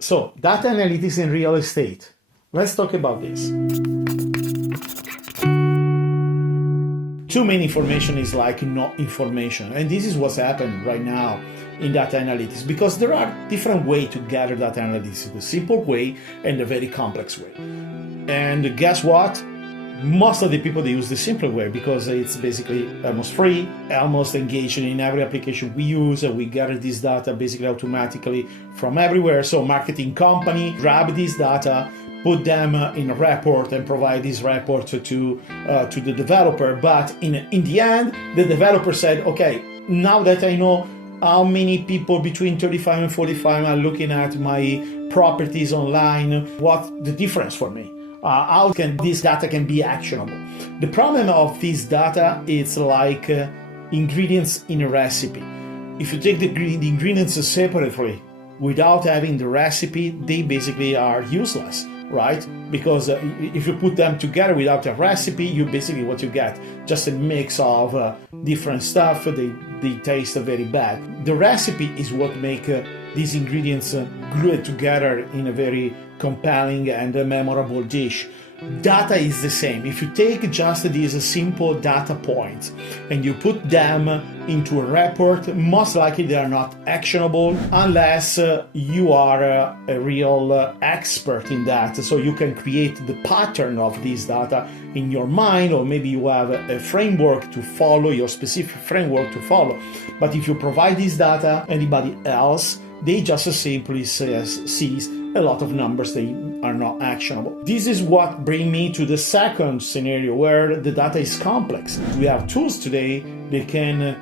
So, data analytics in real estate. Let's talk about this. Too many information is like no information. And this is what's happened right now in data analytics, because there are different ways to gather data analytics, the simple way and the very complex way. And guess what? Most of the people, they use the simple way because it's basically almost free, almost engaged in every application we use. We gather this data basically automatically from everywhere. So marketing company grab this data, put them in a report and provide this report to the developer. But in the end, the developer said, okay, now that I know how many people between 35 and 45 are looking at my properties online, what's the difference for me? How can this data can be actionable? The problem of this data is like ingredients in a recipe. If you take the ingredients separately without having the recipe, they basically are useless, right? Because if you put them together without a recipe, you basically what you get just a mix of different stuff. They taste very bad. The recipe is what make these ingredients glued together in a very compelling and memorable dish. Data is the same. If you take just these simple data points and you put them into a report, most likely they are not actionable unless you are a real expert in that. So you can create the pattern of this data in your mind, or maybe you have a framework to follow, your specific framework to follow. But if you provide this data, anybody else, they just simply sees a lot of numbers they are not actionable. This is what brings me to the second scenario where the data is complex. We have tools today that can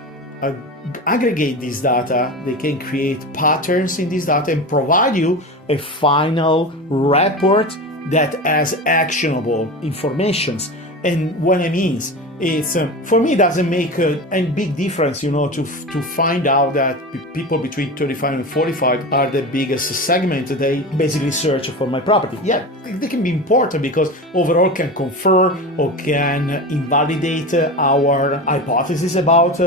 aggregate this data, they can create patterns in this data and provide you a final report that has actionable informations. And what I mean is, for me, it doesn't make a big difference, to find out that people between 35 and 45 are the biggest segment. They basically search for my property. Yeah, they can be important because overall can confirm or can invalidate our hypothesis about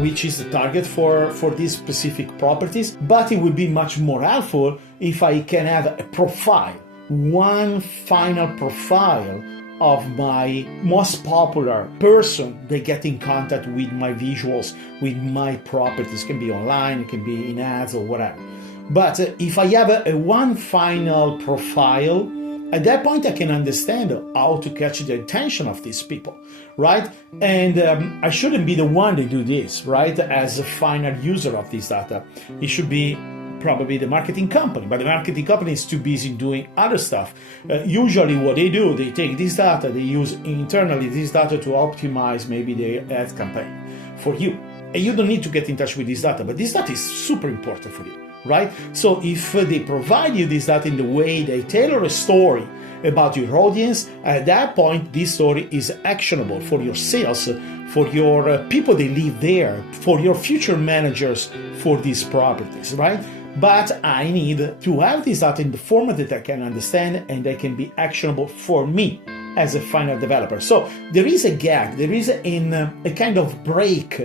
which is the target for these specific properties. But it would be much more helpful if I can have a profile, one final profile of my most popular person that get in contact with my visuals, with my properties. It can be online, it can be in ads or whatever. But if I have a one final profile, at that point I can understand how to catch the attention of these people, right? And I shouldn't be the one to do this, right? As a final user of this data, it should be probably the marketing company, but the marketing company is too busy doing other stuff. Usually what they do, they take this data, they use internally this data to optimize maybe their ad campaign for you. And you don't need to get in touch with this data, but this data is super important for you, right? So if they provide you this data in the way they tailor a story about your audience, at that point, this story is actionable for your sales, for your people that live there, for your future managers for these properties, right? But I need to have this data in the format that I can understand and that can be actionable for me as a final developer. So there is a gap, there is a kind of break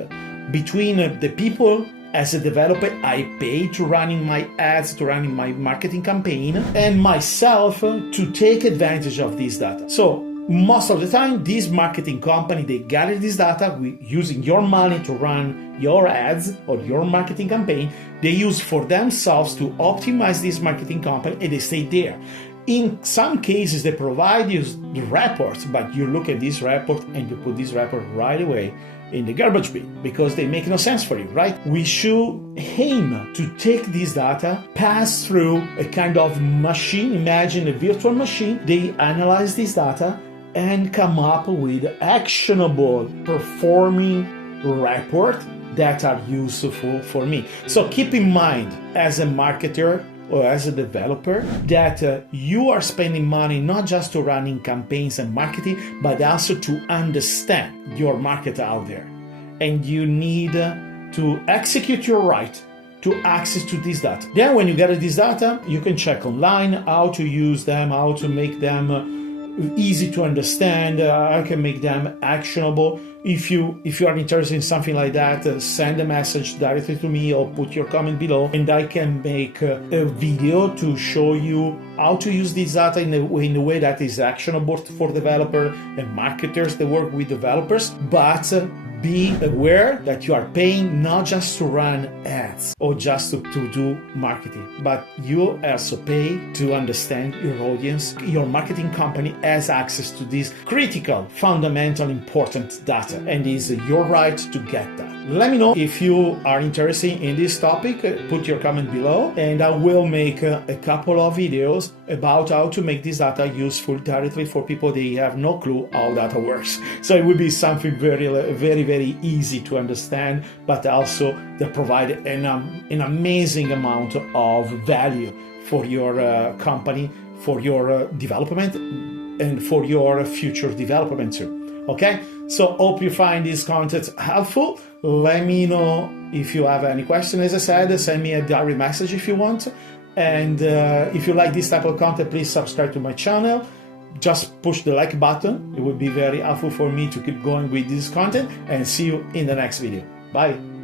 between the people as a developer I pay to running my ads, to running my marketing campaign, and myself to take advantage of this data. So most of the time, this marketing company, they gather this data using your money to run your ads or your marketing campaign. They use for themselves to optimize this marketing company and they stay there. In some cases, they provide you the reports, but you look at this report and you put this report right away in the garbage bin because they make no sense for you, right? We should aim to take this data, pass through a kind of machine, imagine a virtual machine. They analyze this data and come up with actionable performing report that are useful for me. So keep in mind as a marketer or as a developer that you are spending money not just to running campaigns and marketing, but also to understand your market out there. And you need to execute your right to access to this data. Then when you get this data, you can check online how to use them, how to make them easy to understand, I can make them actionable. if you are interested in something like that, send a message directly to me or put your comment below, and I can make a video to show you how to use this data in a way that is actionable for developers and marketers that work with developers. But be aware that you are paying not just to run ads or just to do marketing, but you also pay to understand your audience. Your marketing company has access to this critical, fundamental, important data, and it is your right to get that. Let me know if you are interested in this topic. Put your comment below, and I will make a couple of videos about how to make this data useful directly for people that have no clue how data works. So it will be something very easy to understand, but also that provide an amazing amount of value for your company, for your development, and for your future development too. Okay, so hope you find this content helpful. Let me know if you have any questions. As I said, send me a direct message if you want. And if you like this type of content, please subscribe to my channel. Just push the like button. It would be very helpful for me to keep going with this content, and see you in the next video. Bye.